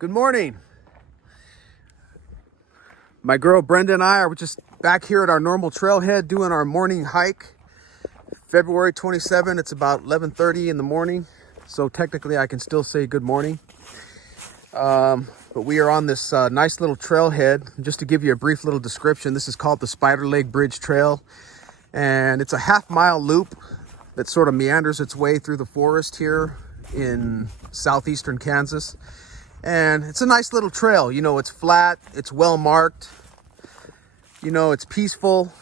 Good morning. My girl Brenda and I are just back here at our normal trailhead doing our morning hike. February 27, it's about 11:30 in the morning. So technically I can still say good morning. But we are on this nice little trailhead. Just to give you a brief little description, this is called the Spider Leg Bridge Trail. And it's a half-mile loop that sort of meanders its way through the forest here in southeastern Kansas. And it's a nice little trail. You know, it's flat, it's well marked, you know, it's peaceful.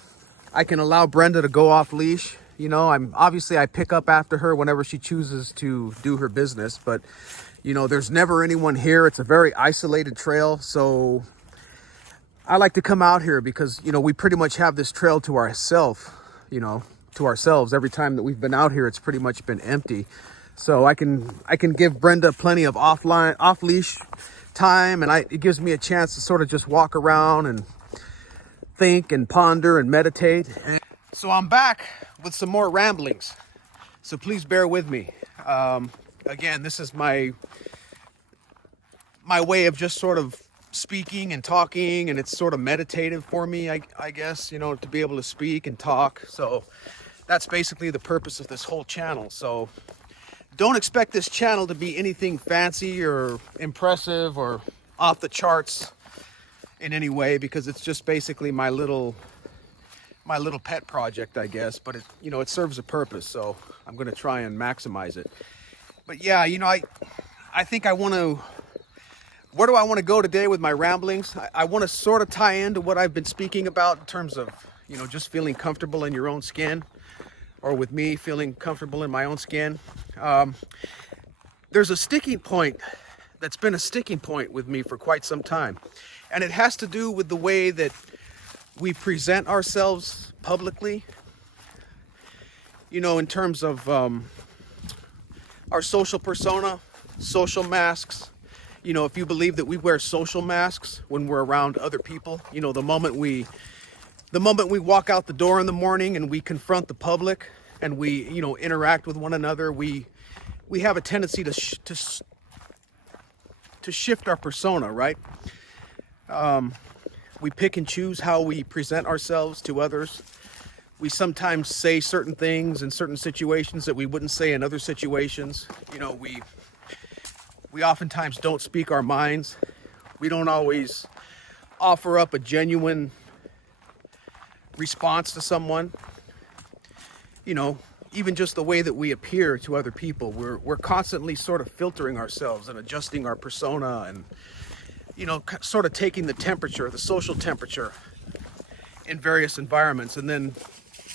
I can allow Brenda to go off leash. You know, I pick up after her whenever she chooses to do her business, but you know, there's never anyone here. It's a very isolated trail. So I like to come out here because, you know, we pretty much have this trail to ourselves, Every time that we've been out here, it's pretty much been empty. So I can give Brenda plenty of off leash time, and it gives me a chance to sort of just walk around and think and ponder and meditate. So I'm back with some more ramblings. So please bear with me. Again, this is my way of just sort of speaking and talking, and it's sort of meditative for me, I guess, you know, to be able to speak and talk. So that's basically the purpose of this whole channel. So don't expect this channel to be anything fancy or impressive or off the charts in any way, because it's just basically my little pet project, I guess. But it serves a purpose, so I'm going to try and maximize it. But yeah, you know, I think I want to. Where do I want to go today with my ramblings? I want to sort of tie into what I've been speaking about in terms of, you know, just feeling comfortable in your own skin, or with me feeling comfortable in my own skin. There's a sticking point that's been a sticking point with me for quite some time. And it has to do with the way that we present ourselves publicly, you know, in terms of our social persona, social masks. You know, if you believe that we wear social masks when we're around other people, you know, the moment we walk out the door in the morning and we confront the public and we, you know, interact with one another, we have a tendency to shift our persona, right? We pick and choose how we present ourselves to others. We sometimes say certain things in certain situations that we wouldn't say in other situations. You know, we oftentimes don't speak our minds. We don't always offer up a genuine response to someone. You know, even just the way that we appear to other people, we're constantly sort of filtering ourselves and adjusting our persona, and, you know, sort of taking the temperature, the social temperature in various environments, and then,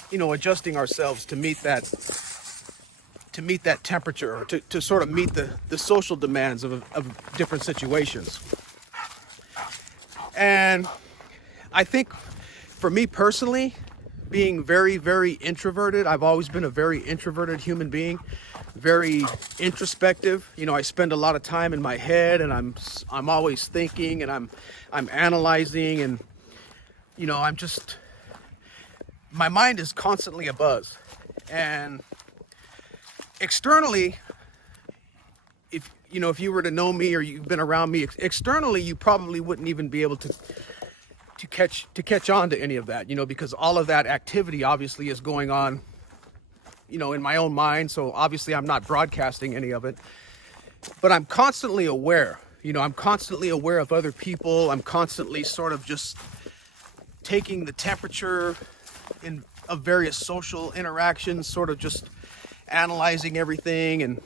you know, adjusting ourselves to meet that temperature, or to sort of meet the social demands of different situations. And I think for me personally, being very, very introverted, I've always been a very introverted human being, very introspective. You know, I spend a lot of time in my head, and I'm always thinking, and I'm analyzing, and, you know, my mind is constantly abuzz. And externally, if you were to know me or you've been around me externally, you probably wouldn't even be able to catch on to any of that, you know, because all of that activity obviously is going on, you know, in my own mind. So obviously I'm not broadcasting any of it, but I'm constantly aware. You know, I'm constantly aware of other people. I'm constantly sort of just taking the temperature of various social interactions, sort of just analyzing everything and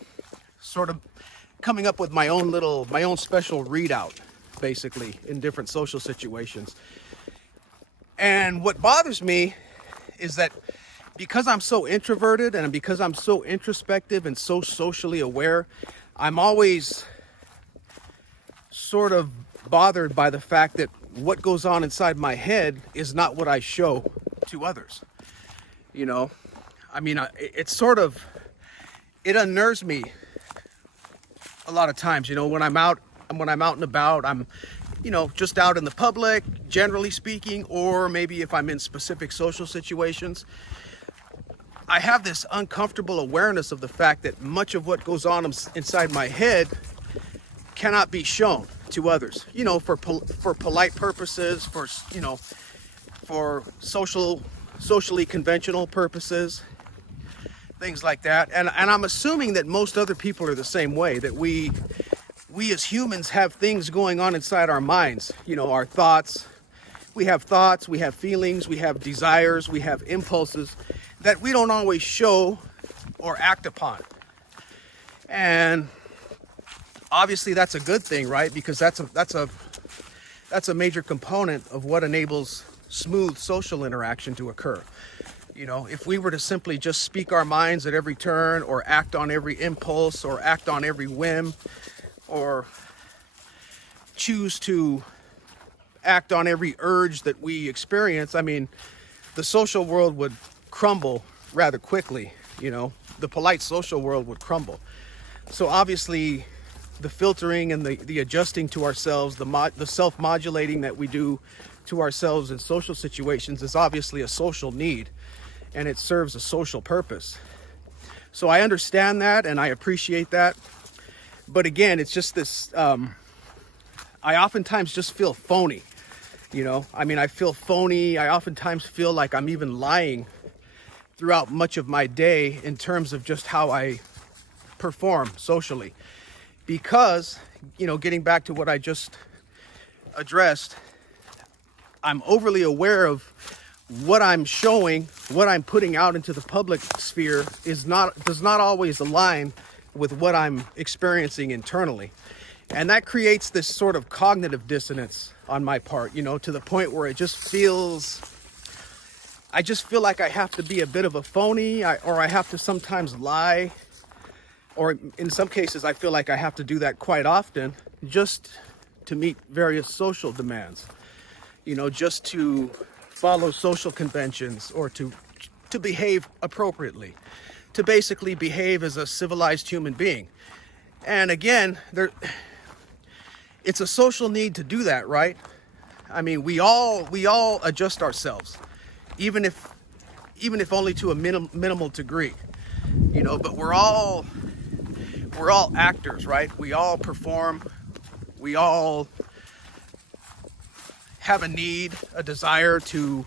sort of coming up with my own special readout, basically, in different social situations. And what bothers me is that because I'm so introverted and because I'm so introspective and so socially aware, I'm always sort of bothered by the fact that what goes on inside my head is not what I show to others. You know, I mean, it unnerves me a lot of times, you know, when I'm out and about, I'm, you know, just out in the public, generally speaking, or maybe if I'm in specific social situations, I have this uncomfortable awareness of the fact that much of what goes on inside my head cannot be shown to others, you know, for polite purposes, for, you know, for socially conventional purposes, things like that. And I'm assuming that most other people are the same way, that we as humans have things going on inside our minds, you know, our thoughts. We have thoughts, we have feelings, we have desires, we have impulses that we don't always show or act upon. And obviously that's a good thing, right? Because that's a major component of what enables smooth social interaction to occur. You know, if we were to simply just speak our minds at every turn, or act on every impulse, or act on every whim, or choose to act on every urge that we experience, I mean, the social world would crumble rather quickly, you know. The polite social world would crumble. So obviously the filtering and the adjusting to ourselves, the self-modulating that we do to ourselves in social situations is obviously a social need, and it serves a social purpose. So I understand that and I appreciate that. But again, it's just this, I oftentimes just feel phony, you know. I mean, I feel phony. I oftentimes feel like I'm even lying throughout much of my day in terms of just how I perform socially. Because, you know, getting back to what I just addressed, I'm overly aware of what I'm showing, what I'm putting out into the public sphere does not always align with what I'm experiencing internally. And that creates this sort of cognitive dissonance on my part, you know, to the point where I just feel like I have to be a bit of a phony, or I have to sometimes lie, or in some cases I feel like I have to do that quite often just to meet various social demands, you know, just to follow social conventions, or to behave appropriately, to basically behave as a civilized human being. And again, it's a social need to do that, right? I mean, we all adjust ourselves, even if only to a minimal degree, you know. But we're all actors, right? We all perform. We all have a need, a desire to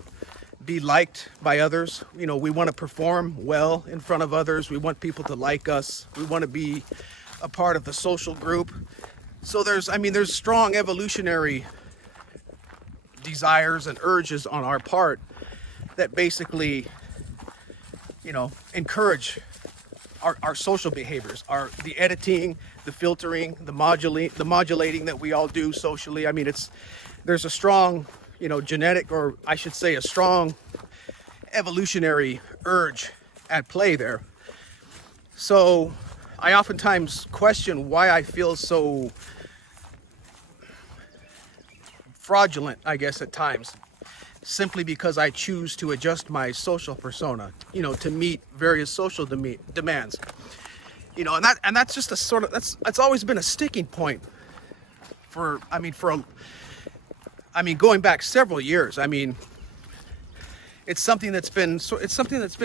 be liked by others. You know, we want to perform well in front of others. We want people to like us. We want to be a part of the social group. So there's strong evolutionary desires and urges on our part that basically, you know, encourage our social behaviors, the editing, the filtering, the modulating that we all do socially. I mean, there's a strong, you know, genetic, or I should say a strong evolutionary urge at play there. So I oftentimes question why I feel so fraudulent, I guess, at times, simply because I choose to adjust my social persona, you know, to meet various social demands, you know. And that's just a sort of, that's always been a sticking point going back several years. I mean, it's something that's been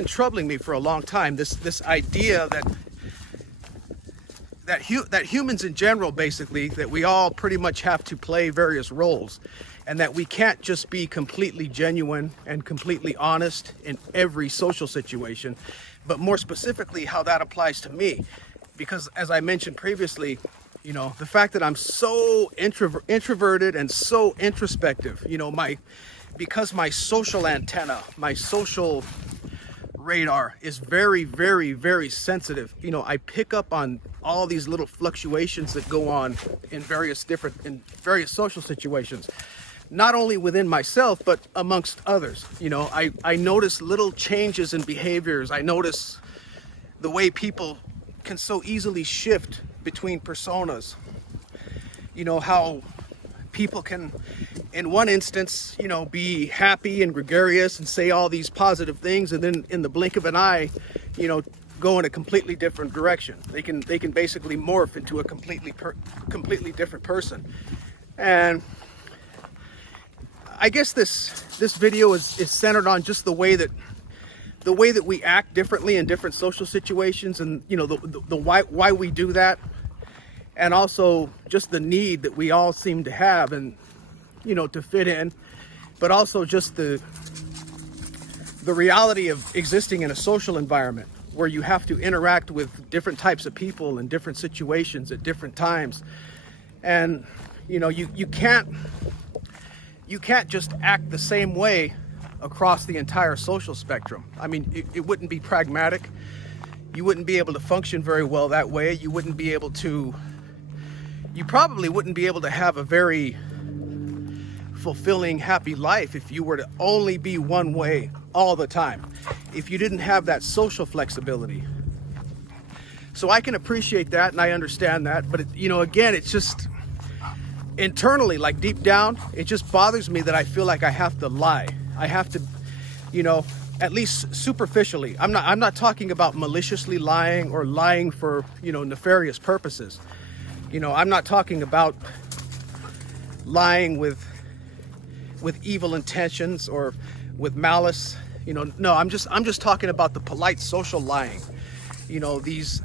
troubling me for a long time. This idea that humans in general, basically, that we all pretty much have to play various roles, and that we can't just be completely genuine and completely honest in every social situation. But more specifically, how that applies to me, because as I mentioned previously, you know, the fact that I'm so introverted and so introspective, you know, because my social antenna, my social radar is very, very, very sensitive. You know, I pick up on all these little fluctuations that go on in various social situations, not only within myself, but amongst others. You know, I notice little changes in behaviors. I notice the way people can so easily shift between personas. You know, how people can, in one instance, you know, be happy and gregarious and say all these positive things, and then in the blink of an eye, you know, go in a completely different direction. They can basically morph into a completely different person. And I guess this video is centered on just the way that we act differently in different social situations, and you know, the why we do that. and also just the need that we all seem to have, and to fit in, but also just the reality of existing in a social environment where you have to interact with different types of people in different situations at different times. And you can't just act the same way across the entire social spectrum. I mean, it wouldn't be pragmatic. You wouldn't be able to function very well that way. You probably wouldn't be able to have a very fulfilling, happy life if you were to only be one way all the time, if you didn't have that social flexibility. So I can appreciate that, and I understand that, but again, it's just internally, like deep down, it just bothers me that I feel like I have to lie. I have to, at least superficially. I'm not talking about maliciously lying or lying for, nefarious purposes. I'm not talking about lying with evil intentions or with malice. No, I'm just talking about the polite social lying. These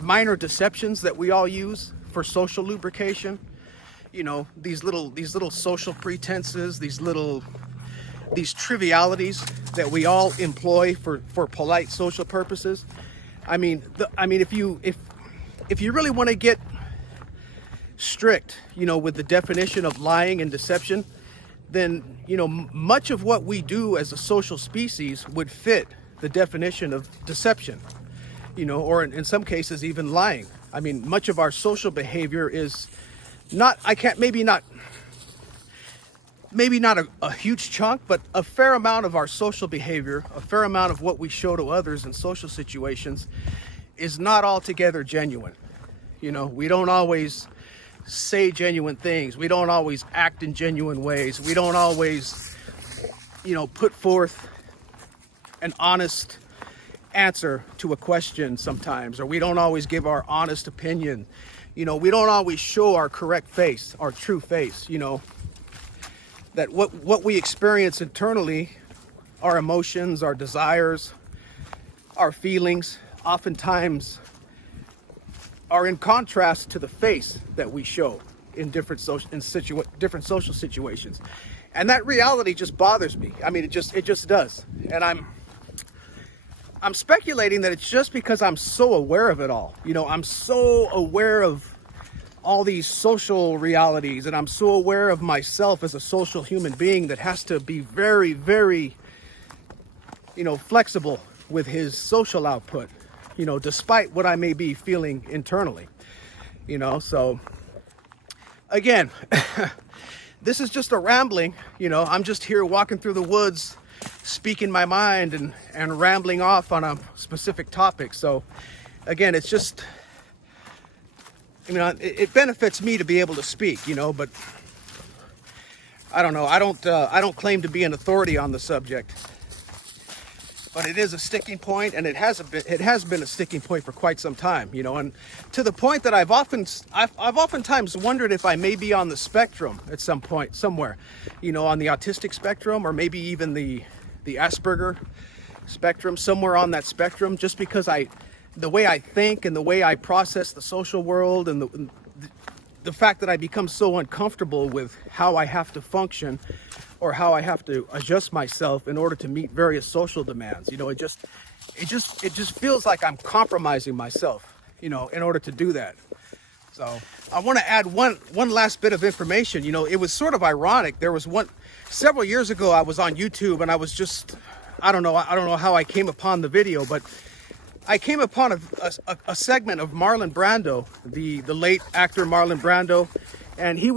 minor deceptions that we all use for social lubrication. These little social pretenses, these trivialities that we all employ for polite social purposes. I mean, if you really want to get strict, with the definition of lying and deception, then, much of what we do as a social species would fit the definition of deception, or in some cases even lying. I mean, much of our social behavior is maybe not a huge chunk, but a fair amount of our social behavior, a fair amount of what we show to others in social situations is not altogether genuine. We don't always say genuine things. We don't always act in genuine ways. We don't always, put forth an honest answer to a question sometimes, or we don't always give our honest opinion. We don't always show our correct face, our true face, that what we experience internally, our emotions, our desires, our feelings, oftentimes are in contrast to the face that we show in different social situations. And that reality just bothers me. I mean, it just does. And I'm speculating that it's just because I'm so aware of it all. I'm so aware of all these social realities, and I'm so aware of myself as a social human being that has to be very, very, flexible with his social output, despite what I may be feeling internally, so again, this is just a rambling, I'm just here walking through the woods, speaking my mind and rambling off on a specific topic. So again, it's just, it benefits me to be able to speak, but I don't know. I don't claim to be an authority on the subject, but it is a sticking point, and it has been a sticking point for quite some time, and to the point that I've oftentimes wondered if I may be on the spectrum at some point, somewhere, on the autistic spectrum, or maybe even the Asperger spectrum, somewhere on that spectrum, just because the way I think and the way I process the social world, and the fact that I become so uncomfortable with how I have to function or how I have to adjust myself in order to meet various social demands. It just feels like I'm compromising myself, in order to do that. So I want to add one last bit of information. It was sort of ironic. There was several years ago, I was on YouTube, and I was just, I don't know how I came upon the video, but I came upon a segment of Marlon Brando, the late actor Marlon Brando, and he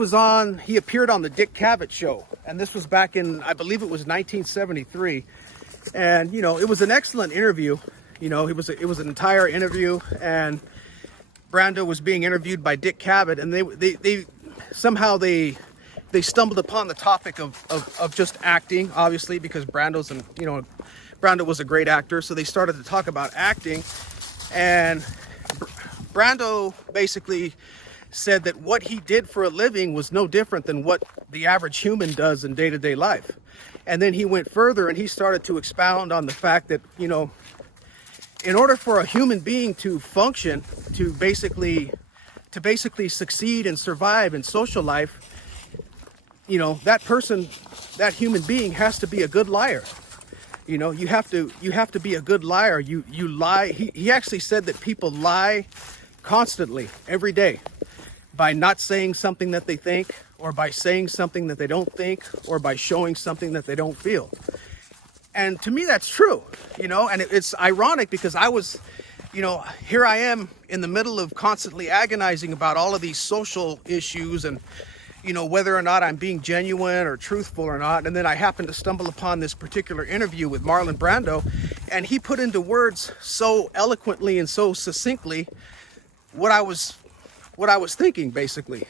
appeared on the Dick Cavett show, and this was back in, I believe it was 1973, and it was an excellent interview. It was an entire interview, and Brando was being interviewed by Dick Cavett, and they somehow stumbled upon the topic of just acting, obviously, because Brando was a great actor, so they started to talk about acting, and Brando basically said that what he did for a living was no different than what the average human does in day-to-day life. And then he went further, and he started to expound on the fact that, in order for a human being to function, to basically succeed and survive in social life, you know, that person, that human being has to be a good liar. You know, you have to be a good liar. You lie. He actually said that people lie constantly every day by not saying something that they think, or by saying something that they don't think, or by showing something that they don't feel. And to me, that's true, you know, and it's ironic because I was, you know, here I am in the middle of constantly agonizing about all of these social issues and, you know, whether or not I'm being genuine or truthful or not. And then I happened to stumble upon this particular interview with Marlon Brando, and he put into words so eloquently and so succinctly what I was thinking, basically.